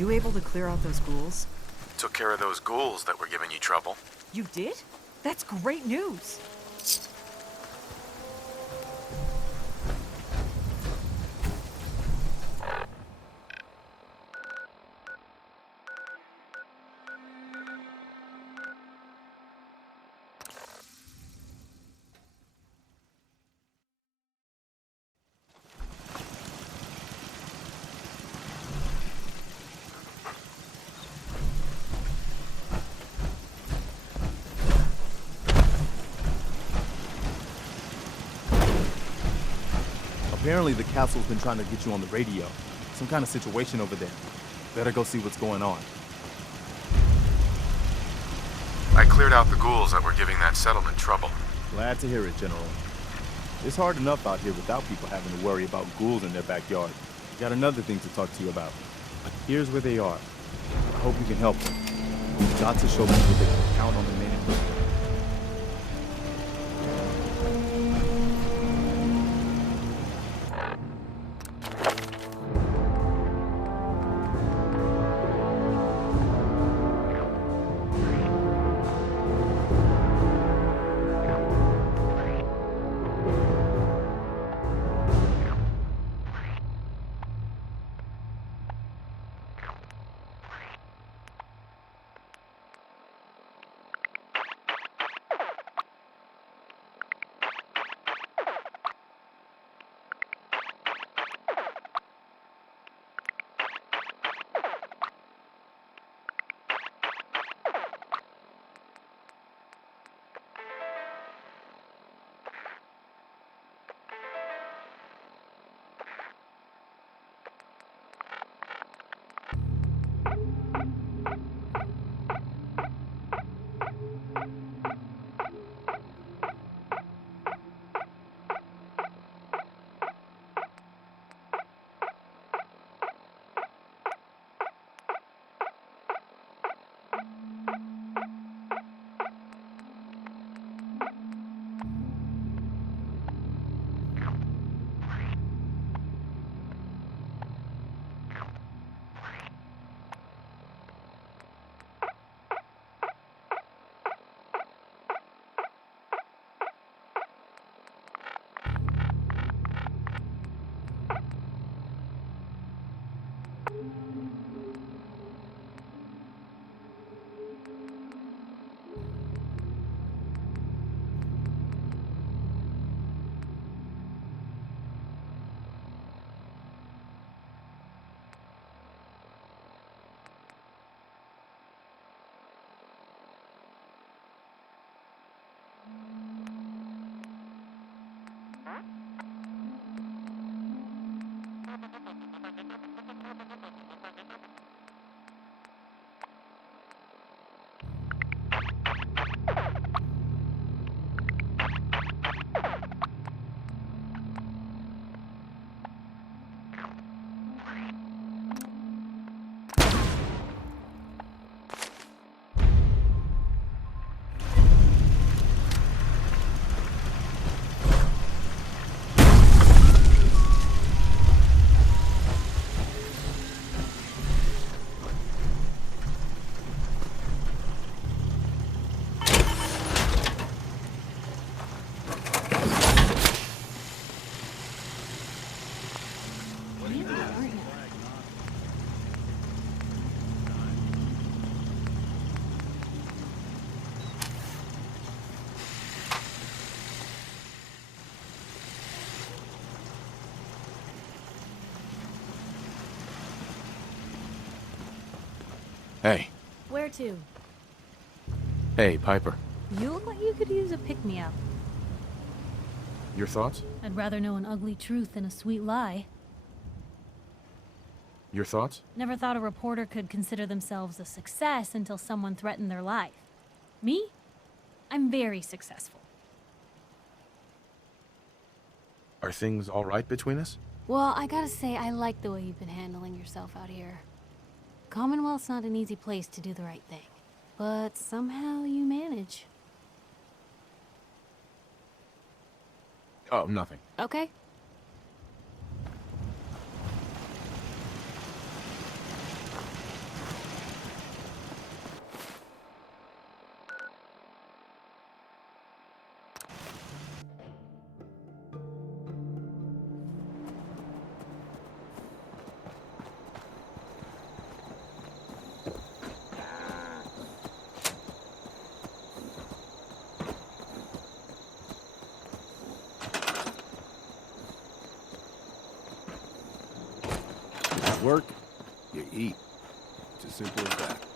you able to clear out those ghouls? Took care of those ghouls that were giving you trouble. You did? That's great news! Apparently the castle's been trying to get you on the radio. Some kind of situation over there. Better go see what's going on. I cleared out the ghouls that were giving that settlement trouble. Glad to hear it, General. It's hard enough out here without people having to worry about ghouls in their backyard. Got another thing to talk to you about. Here's where they are. I hope you can help them. You've got to show people they can count on the men and women. Hey. Where to? Hey, Piper. You look like you could use a pick-me-up. Your thoughts? I'd rather know an ugly truth than a sweet lie. Your thoughts? Never thought a reporter could consider themselves a success until someone threatened their life. Me? I'm very successful. Are things all right between us? Well, I gotta say, I like the way you've been handling yourself out here. Commonwealth's not an easy place to do the right thing. But somehow you manage. Oh, nothing. Okay. work, you eat. It's as simple as that.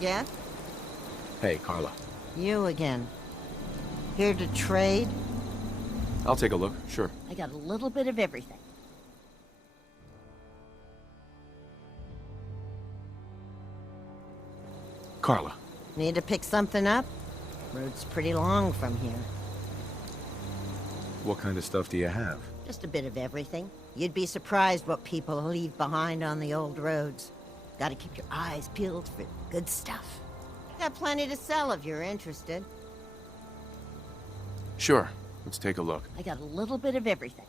Yeah? Hey, Carla. You again. Here to trade? I'll take a look, sure. I got a little bit of everything. Carla. Need to pick something up? Road's pretty long from here. What kind of stuff do you have? Just a bit of everything. You'd be surprised what people leave behind on the old roads. Gotta keep your eyes peeled for good stuff. Got plenty to sell if you're interested. Sure. Let's take a look. I got a little bit of everything.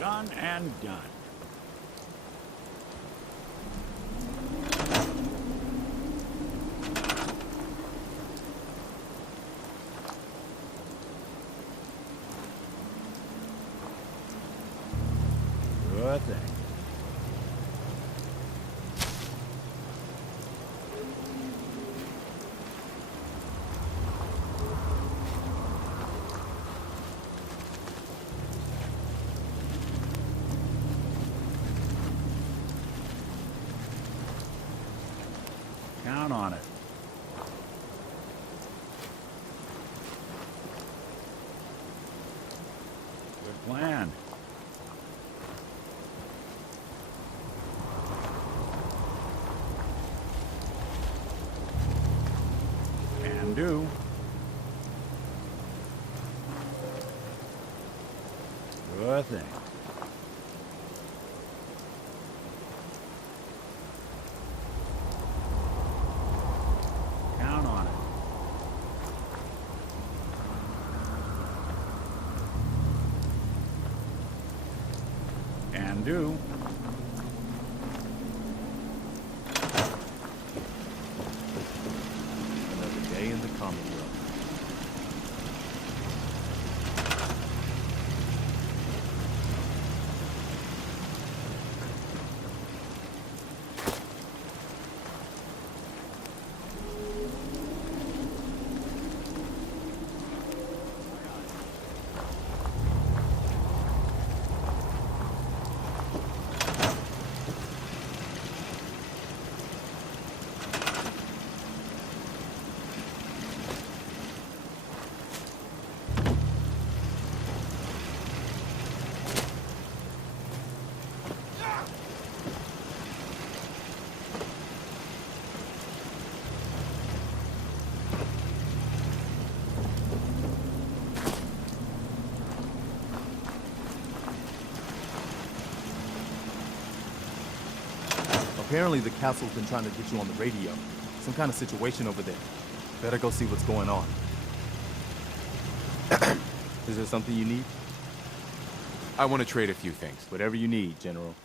Done and done. Good thing. Count on it. Good plan. Can do. Good thing. Count on it. Can do. Another day in the Commonwealth. Apparently the castle's been trying to get you on the radio. Some kind of situation over there. Better go see what's going on. Is there something you need? I want to trade a few things. Whatever you need, General.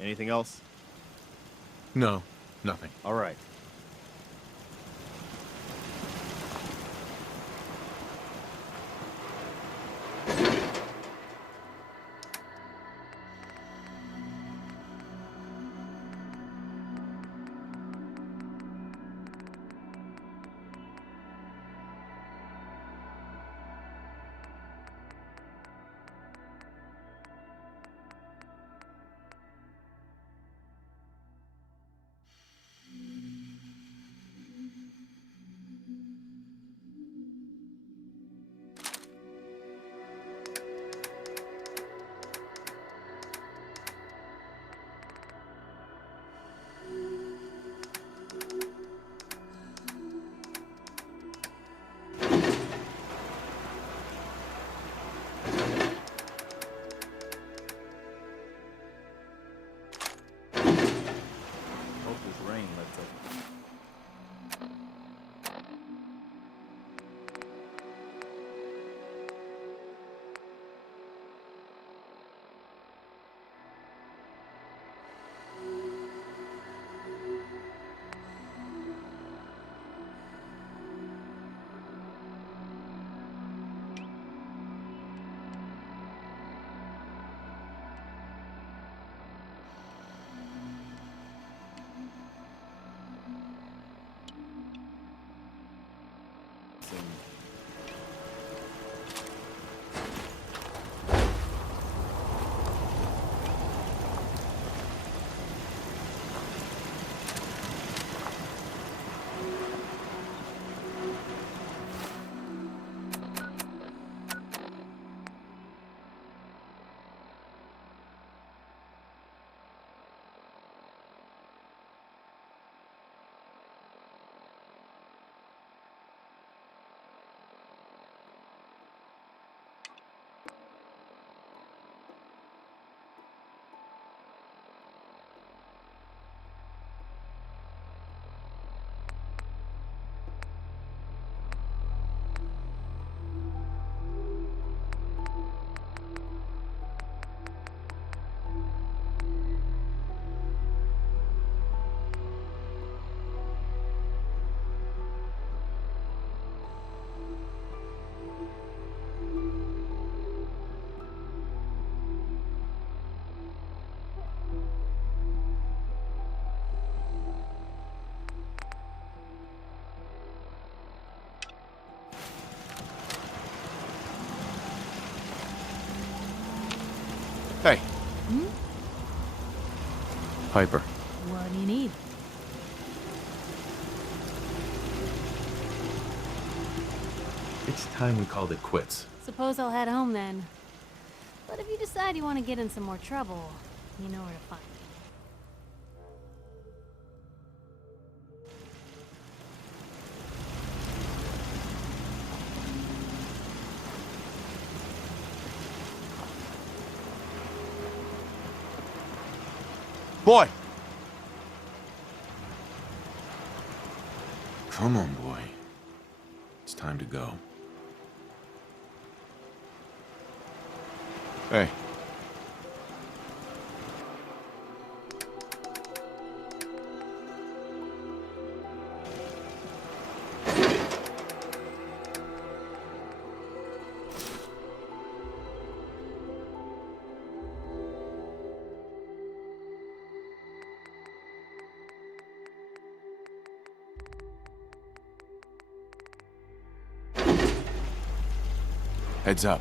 Anything else? No, nothing. All right. Hope this rain lets up. Hey. Piper. What do you need? It's time we called it quits. Suppose I'll head home then. But if you decide you want to get in some more trouble, you know where to find me. Boy! Come on, boy. It's time to go. Hey. Heads up.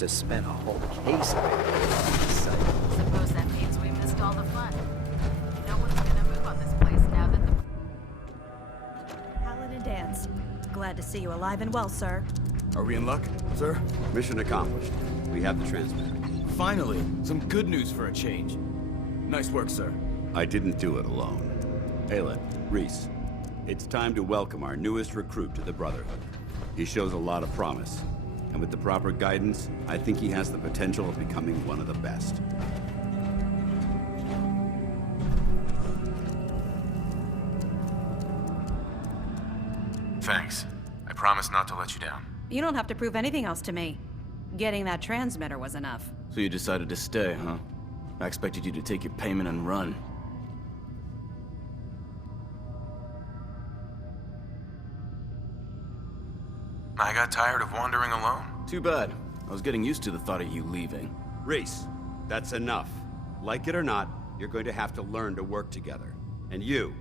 must have spent a whole case of it on this site. Suppose that means we missed all the fun. No one's gonna move on this place now that the... Paladin Dance. Glad to see you alive and well, sir. Are we in luck, sir? Mission accomplished. We have the transmitter. Finally, some good news for a change. Nice work, sir. I didn't do it alone. Ayla, Reese, it's time to welcome our newest recruit to the Brotherhood. He shows a lot of promise, and with the proper guidance, I think he has the potential of becoming one of the best. Thanks. I promise not to let you down. You don't have to prove anything else to me. Getting that transmitter was enough. So you decided to stay, huh? I expected you to take your payment and run. I got tired of wandering alone. Too bad. I was getting used to the thought of you leaving. Reese, that's enough. Like it or not, you're going to have to learn to work together. And you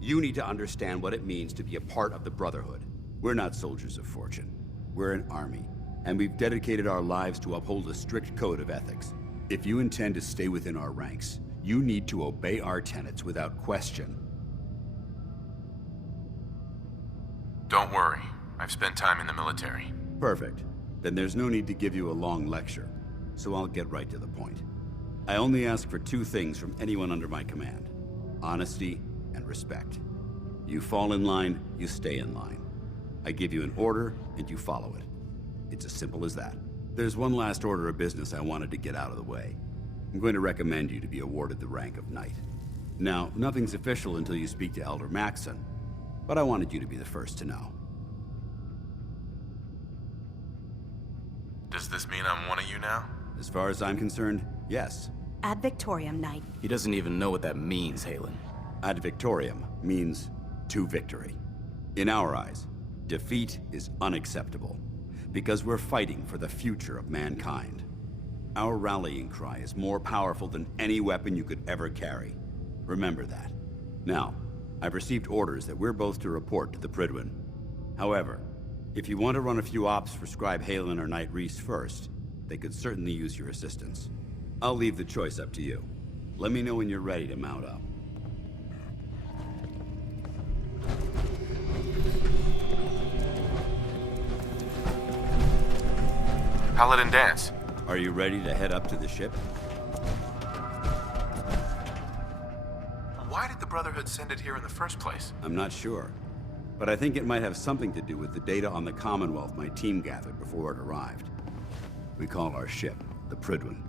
need to understand what it means to be a part of the Brotherhood. We're not soldiers of fortune. We're an army, and we've dedicated our lives to uphold a strict code of ethics. If you intend to stay within our ranks, you need to obey our tenets without question. Don't worry. I've spent time in the military. Perfect. Then there's no need to give you a long lecture, so I'll get right to the point. I only ask for two things from anyone under my command: honesty and respect. You fall in line, you stay in line. I give you an order, and you follow it. It's as simple as that. There's one last order of business I wanted to get out of the way. I'm going to recommend you to be awarded the rank of Knight. Now, nothing's official until you speak to Elder Maxson, but I wanted you to be the first to know. Does this mean I'm one of you now? As far as I'm concerned, yes. Ad Victoriam, Knight. He doesn't even know what that means, Halen. Ad Victoriam means to victory. In our eyes, defeat is unacceptable, because we're fighting for the future of mankind. Our rallying cry is more powerful than any weapon you could ever carry. Remember that. Now, I've received orders that we're both to report to the Prydwen. However, if you want to run a few ops for Scribe Halen or Knight Reese first, they could certainly use your assistance. I'll leave the choice up to you. Let me know when you're ready to mount up. Paladin Dance. Are you ready to head up to the ship? Why did the Brotherhood send it here in the first place? I'm not sure, but I think it might have something to do with the data on the Commonwealth my team gathered before it arrived. We call our ship the Prydwen.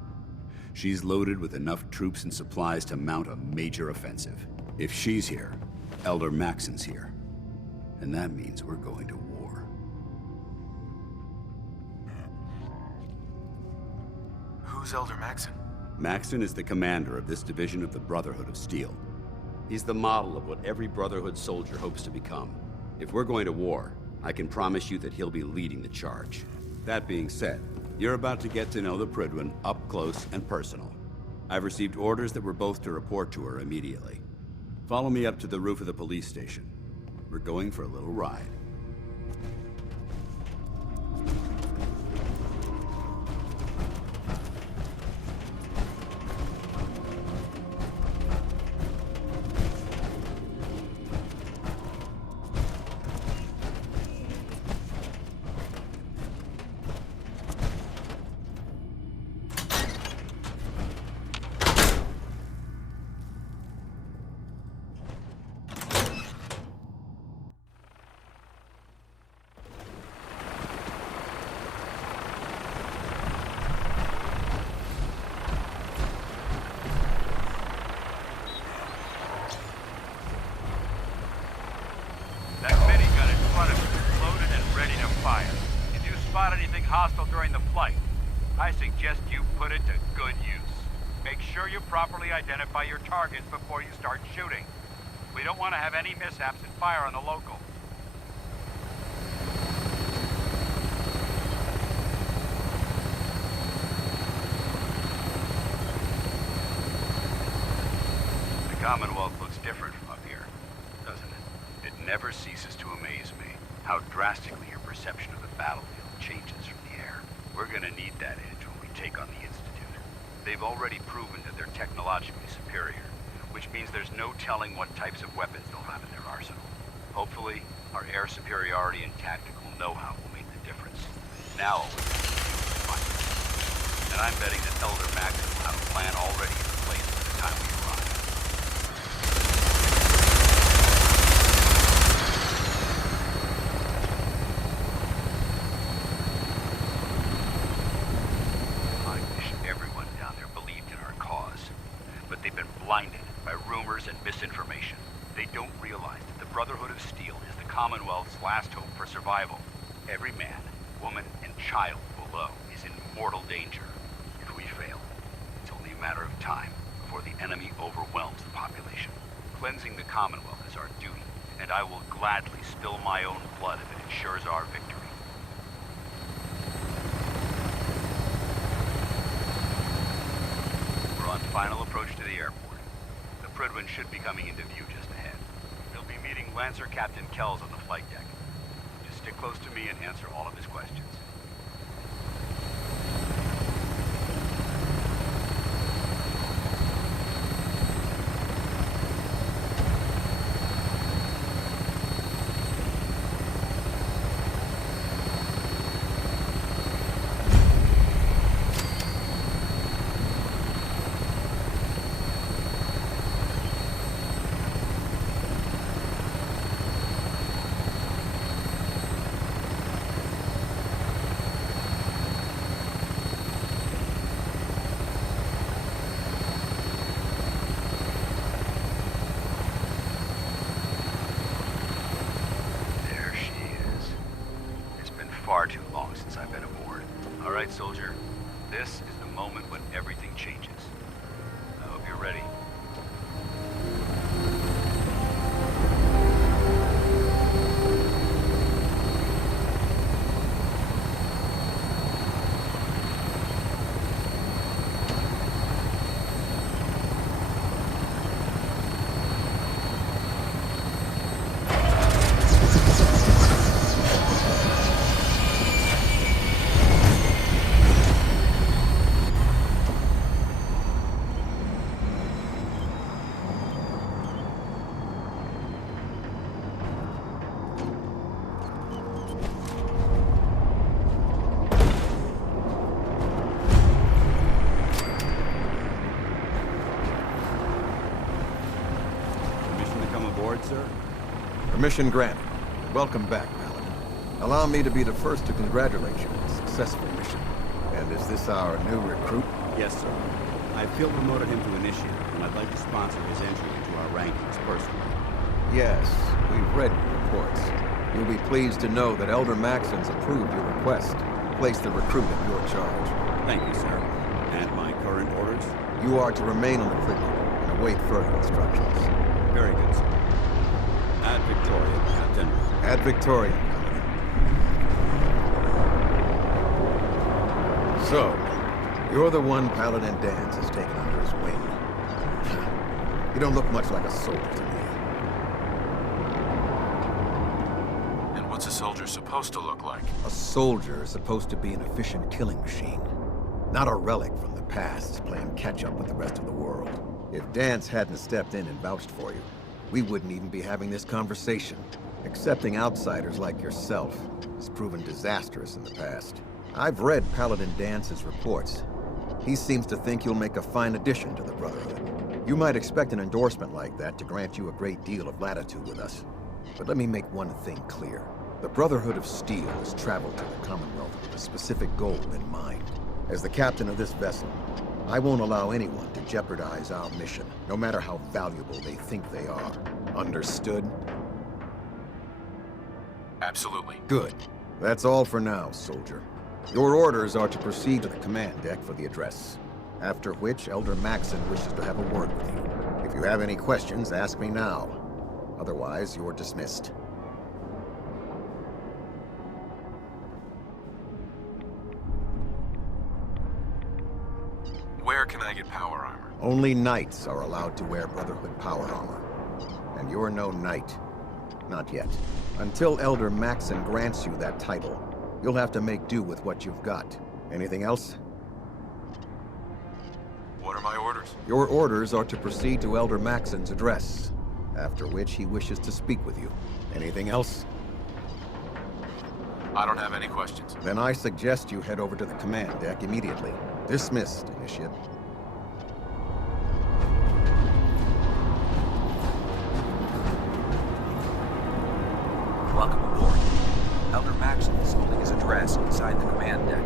She's loaded with enough troops and supplies to mount a major offensive. If she's here, Elder Maxson's here. And that means we're going to war. Who's Elder Maxson? Maxson is the commander of this division of the Brotherhood of Steel. He's the model of what every Brotherhood soldier hopes to become. If we're going to war, I can promise you that he'll be leading the charge. That being said, you're about to get to know the Prydwen up close and personal. I've received orders that we're both to report to her immediately. Follow me up to the roof of the police station. We're going for a little ride. Hostile during the flight. I suggest you put it to good use. Make sure you properly identify your targets before you start shooting. We don't want to have any mishaps and fire on the local. The Commonwealth looks different from up here, doesn't it? It never ceases to amaze me how drastically your perception of the battlefield changes from the air. We're gonna need that edge when we take on the Institute. They've already proven that they're technologically superior, which means there's no telling what types of weapons they'll have in their arsenal. Hopefully, our air superiority and tactical know-how will make the difference. Now all we have to do is fight. And I'm betting that Elder Maxon will have a plan already in place by the time we arrive. I wish everyone down there believed in our cause. But they've been blinded by rumors and misinformation. They don't realize that the Brotherhood of Steel is the Commonwealth's last hope for survival. Every man, woman, and child below is in mortal danger. If we fail, it's only a matter of time before the enemy overwhelms the population. Cleansing the Commonwealth is our duty, and I will gladly spill my own blood if it ensures our victory. We're on final approach to the airport. The Prydwen should be coming into view just ahead. They'll be meeting Lancer Captain Kells on the flight deck. Just stick close to me and answer all of his questions. Far too long since I've been aboard. All right, soldier. This is the moment when everything changes. I hope you're ready. Sir? Permission granted. Welcome back, Paladin. Allow me to be the first to congratulate you on a successful mission. And is this our new recruit? Yes, sir. I field promoted him to initiate, and I'd like to sponsor his entry into our rankings personally. Yes, we've read your reports. You'll be pleased to know that Elder Maxon's approved your request. Place the recruit in your charge. Thank you, sir. And my current orders? You are to remain on the Prydwen and await further instructions. Very good, sir. Ad Victoriam, Captain. Ad Victoriam, Paladin. So, you're the one Paladin Danse has taken under his wing. You don't look much like a soldier to me. And what's a soldier supposed to look like? A soldier is supposed to be an efficient killing machine. Not a relic from the past, playing catch-up with the rest of the world. If Danse hadn't stepped in and vouched for you, we wouldn't even be having this conversation. Accepting outsiders like yourself has proven disastrous in the past. I've read Paladin Dance's reports. He seems to think you'll make a fine addition to the Brotherhood. You might expect an endorsement like that to grant you a great deal of latitude with us. But let me make one thing clear. The Brotherhood of Steel has traveled to the Commonwealth with a specific goal in mind. As the captain of this vessel, I won't allow anyone to jeopardize our mission, no matter how valuable they think they are. Understood? Absolutely. Good. That's all for now, soldier. Your orders are to proceed to the command deck for the address. After which, Elder Maxon wishes to have a word with you. If you have any questions, ask me now. Otherwise, you're dismissed. Where can I get power armor? Only knights are allowed to wear Brotherhood power armor. And you're no knight. Not yet. Until Elder Maxon grants you that title, you'll have to make do with what you've got. Anything else? What are my orders? Your orders are to proceed to Elder Maxon's address, after which he wishes to speak with you. Anything else? I don't have any questions. Then I suggest you head over to the command deck immediately. Dismissed, Initiate. Welcome aboard. Elder Maxon is holding his address inside the command deck.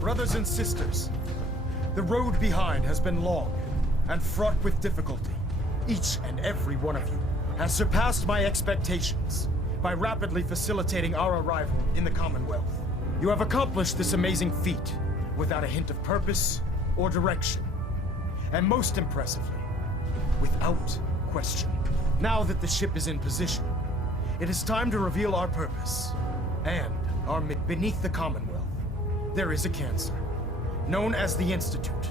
Brothers and sisters, the road behind has been long and fraught with difficulty. Each and every one of you has surpassed my expectations by rapidly facilitating our arrival in the Commonwealth. You have accomplished this amazing feat without a hint of purpose or direction. And most impressively, without question. Now that the ship is in position, it is time to reveal our purpose and our beneath the Commonwealth. There is a cancer, known as the Institute.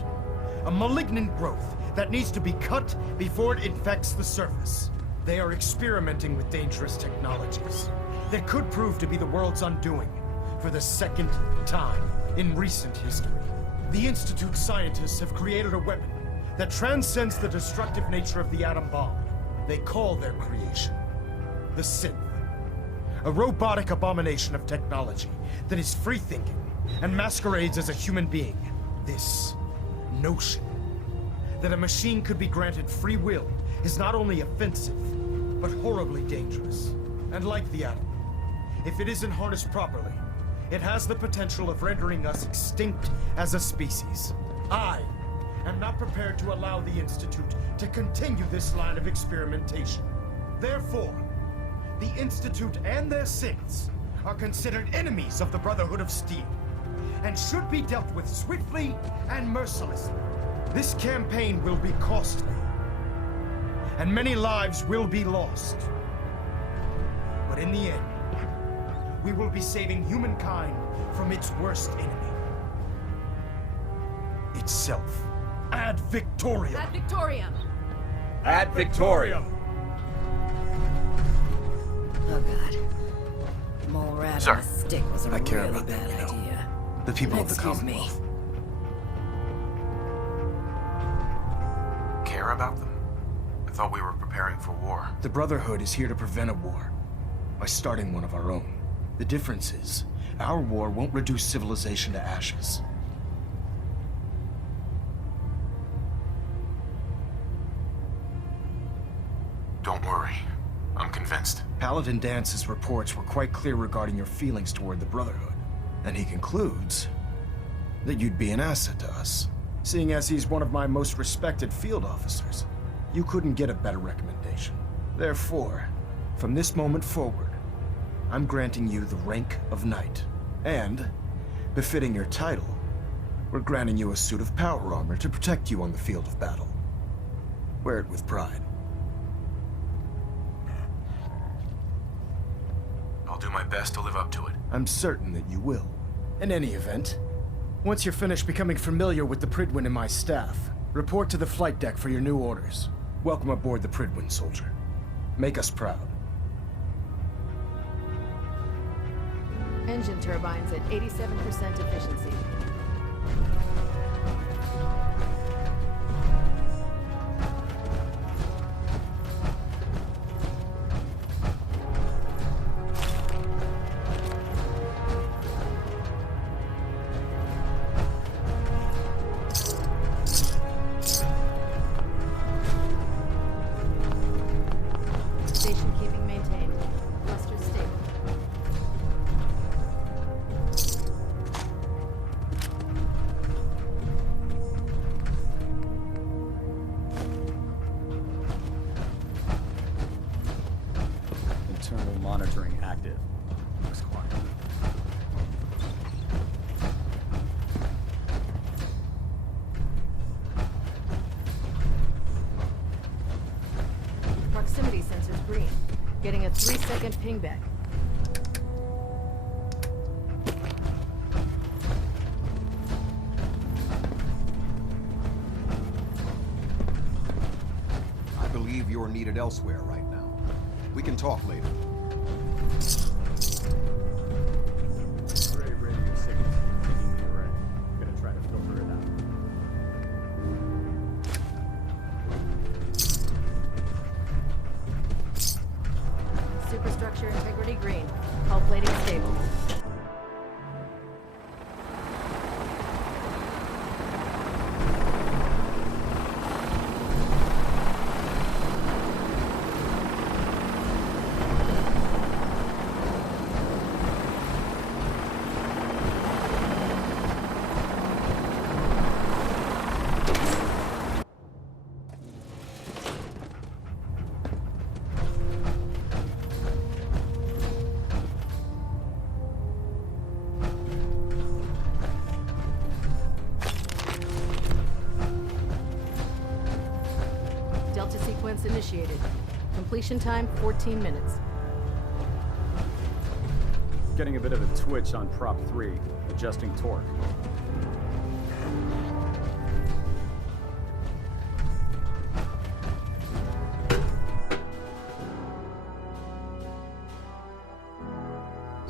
A malignant growth that needs to be cut before it infects the surface. They are experimenting with dangerous technologies that could prove to be the world's undoing for the second time in recent history. The Institute scientists have created a weapon that transcends the destructive nature of the atom bomb. They call their creation the Synth. A robotic abomination of technology that is free-thinking and masquerades as a human being. This notion that a machine could be granted free will is not only offensive, but horribly dangerous. And like the atom, if it isn't harnessed properly, it has the potential of rendering us extinct as a species. I am not prepared to allow the Institute to continue this line of experimentation. Therefore, the Institute and their synths are considered enemies of the Brotherhood of Steel, and should be dealt with swiftly and mercilessly. This campaign will be costly, and many lives will be lost. But in the end, we will be saving humankind from its worst enemy. Itself. Ad Victoriam! Ad Victoriam! Ad Victoriam! Oh god. Mole rat Sir. on a stick was a I care really about them, bad you know. idea. The people of the Excuse me. Commonwealth. Care about them? I thought we were preparing for war. The Brotherhood is here to prevent a war by starting one of our own. The difference is, our war won't reduce civilization to ashes. Don't worry. I'm convinced. Paladin Dance's reports were quite clear regarding your feelings toward the Brotherhood, and he concludes that you'd be an asset to us. Seeing as he's one of my most respected field officers, you couldn't get a better recommendation. Therefore, from this moment forward, I'm granting you the rank of Knight. And, befitting your title, we're granting you a suit of power armor to protect you on the field of battle. Wear it with pride. I'll do my best to live up to it. I'm certain that you will. In any event, once you're finished becoming familiar with the Prydwen and my staff, report to the flight deck for your new orders. Welcome aboard the Prydwen, soldier. Make us proud. Engine turbines at 87% efficiency. Station keeping maintained. Cluster stable. Internal monitoring active. Looks quiet. Proximity sensors green. Getting a 3-second ping back. you're needed elsewhere right now. We can talk later. Gray radio signals pinging the array. Gonna try to filter it out. Superstructure integrity green. Hull plating stable. Delta sequence initiated. Completion time 14 minutes. Getting a bit of a twitch on prop 3, adjusting torque.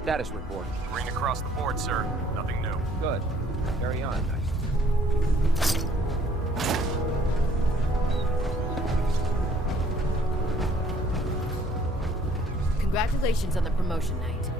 Status report. Green across the board, sir. Nothing new. Good. Carry on. Congratulations on the promotion, Knight.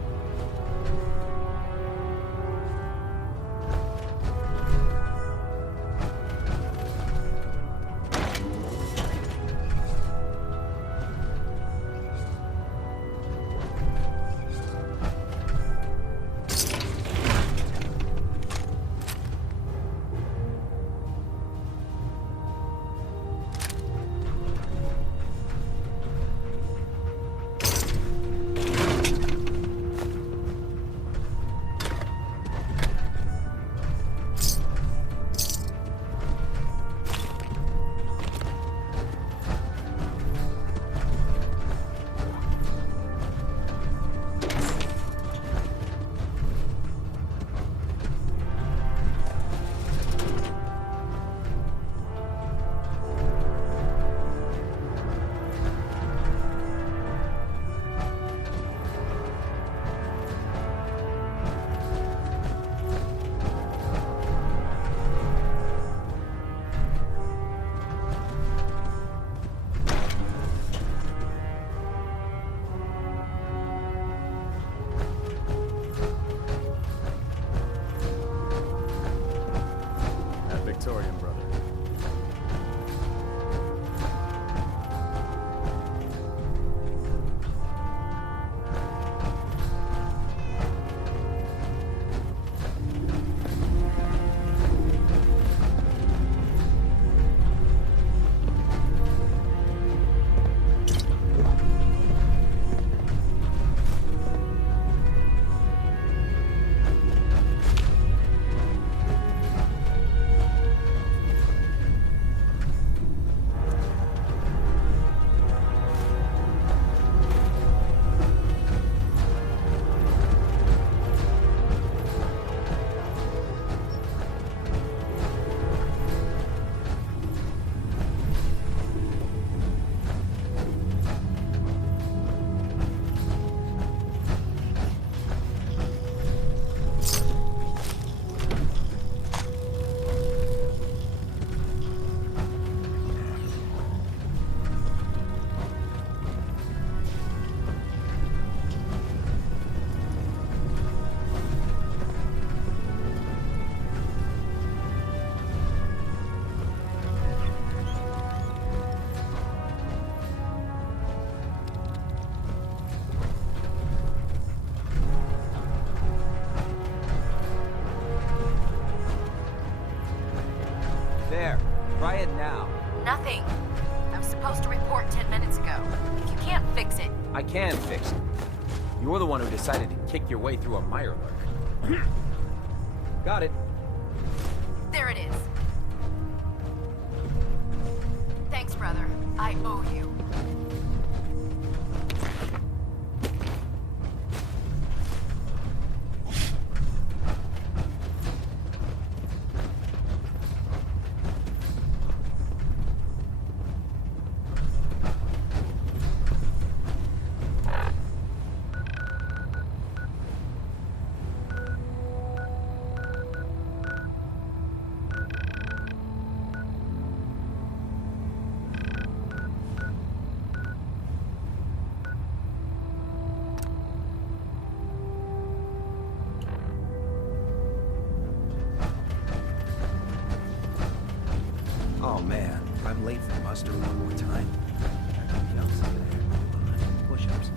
Victorian, brother. There. Try it now. Nothing. I was supposed to report 10 minutes ago. If you can't fix it. I can fix it. You're the one who decided to kick your way through a Mirelurk. Got it. There it is. Thanks, brother. I owe you. Oh man, I'm late for muster one more time. Push-ups.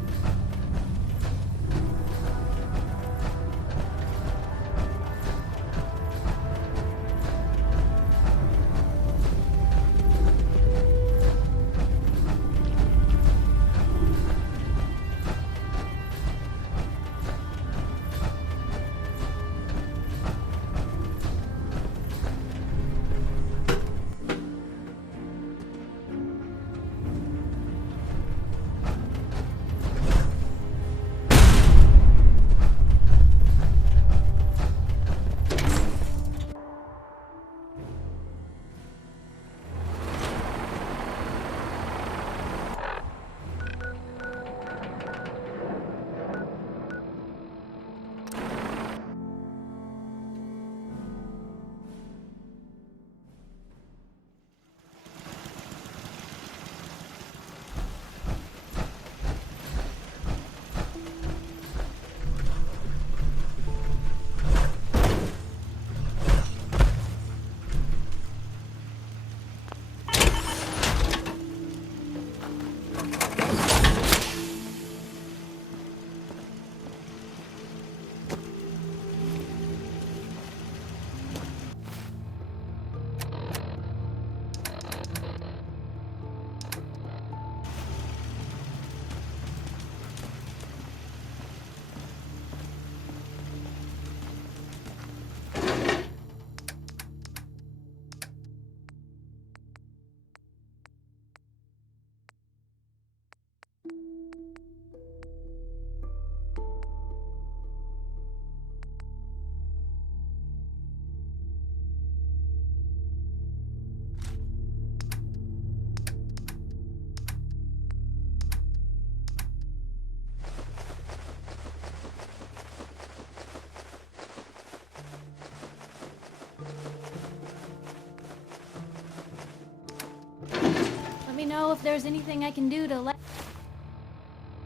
Let me know if there's anything I can do to lighten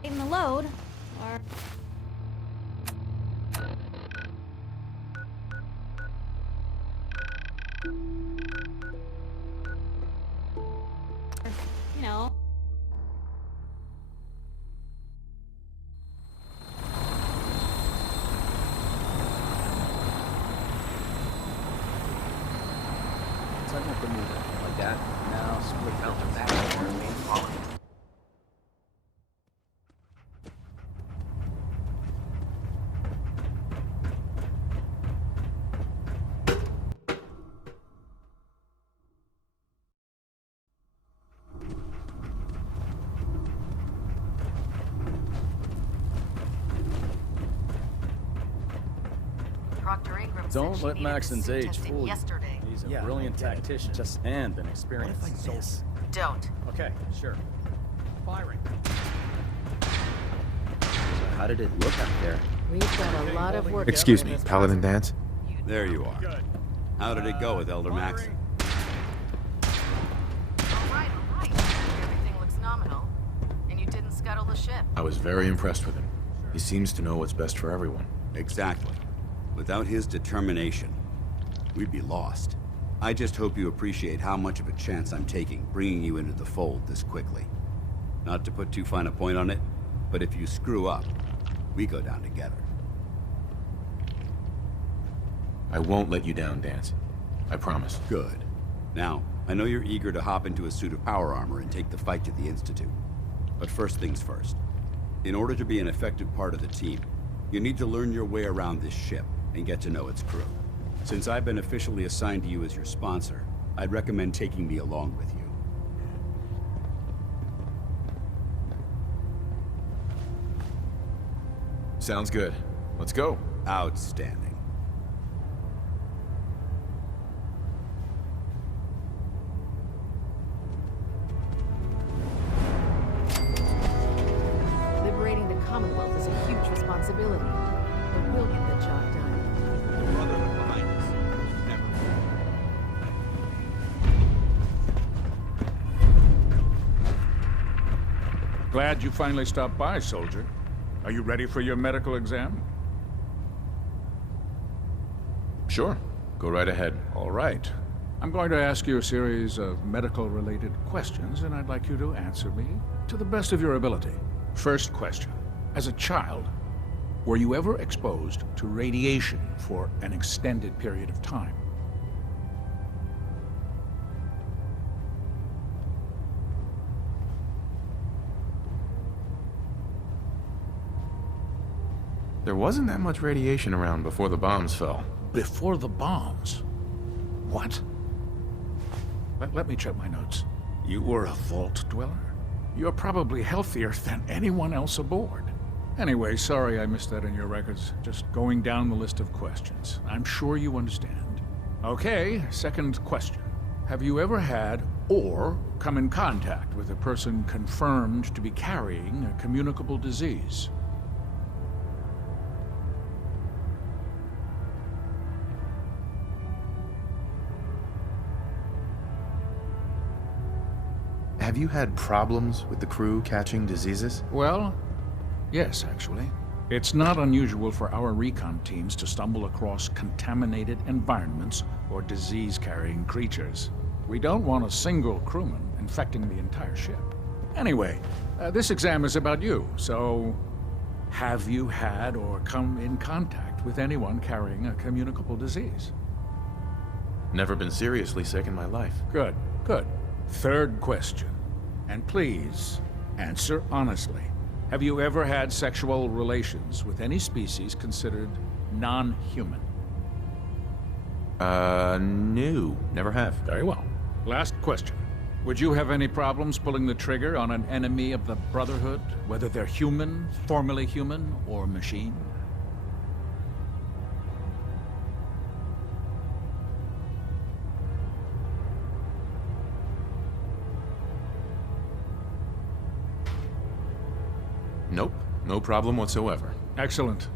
the load, or... you know... Tighten up the motor, like that. Now split out the back and remain following. Proctor Ingram Don't said she let needed Maxon's the suit age tested fool you. yesterday. He's a brilliant tactician, and an experienced soldier. Don't. Okay, sure. Firing. How did it look out there? We've got a lot of work. Excuse me, Paladin Dance? There you are. How did it go with Elder Maxon? All right. Everything looks nominal. And you didn't scuttle the ship. I was very impressed with him. He seems to know what's best for everyone. Exactly. Without his determination, we'd be lost. I just hope you appreciate how much of a chance I'm taking bringing you into the fold this quickly. Not to put too fine a point on it, but if you screw up, we go down together. I won't let you down, Dance. I promise. Good. Now, I know you're eager to hop into a suit of power armor and take the fight to the Institute. But first things first. In order to be an effective part of the team, you need to learn your way around this ship and get to know its crew. Since I've been officially assigned to you as your sponsor, I'd recommend taking me along with you. Sounds good. Let's go. Outstanding. Liberating the Commonwealth is a huge responsibility, but we'll get the job done. The Brotherhood behind us. Never. Glad you finally stopped by, soldier. Are you ready for your medical exam? Sure. Go right ahead. All right. I'm going to ask you a series of medical-related questions, and I'd like you to answer me to the best of your ability. First question. As a child, were you ever exposed to radiation for an extended period of time? There wasn't that much radiation around before the bombs fell. Before the bombs? What? Let me check my notes. You were a vault dweller? You're probably healthier than anyone else aboard. Anyway, sorry I missed that in your records. Just going down the list of questions. I'm sure you understand. Okay, second question. Have you ever had or come in contact with a person confirmed to be carrying a communicable disease? Have you had problems with the crew catching diseases? Well, yes, actually. It's not unusual for our recon teams to stumble across contaminated environments or disease-carrying creatures. We don't want a single crewman infecting the entire ship. Anyway, this exam is about you, so have you had or come in contact with anyone carrying a communicable disease? Never been seriously sick in my life. Good, good. Third question. And please, answer honestly. Have you ever had sexual relations with any species considered non-human? No. Never have. Very well. Last question. Would you have any problems pulling the trigger on an enemy of the Brotherhood, whether they're human, formerly human, or machine? Nope. No problem whatsoever. Excellent.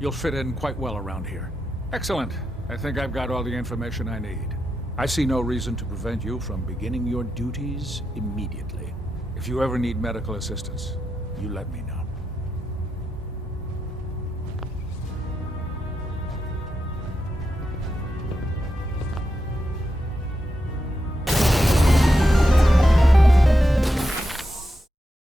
You'll fit in quite well around here. Excellent. I think I've got all the information I need. I see no reason to prevent you from beginning your duties immediately. If you ever need medical assistance, you let me know.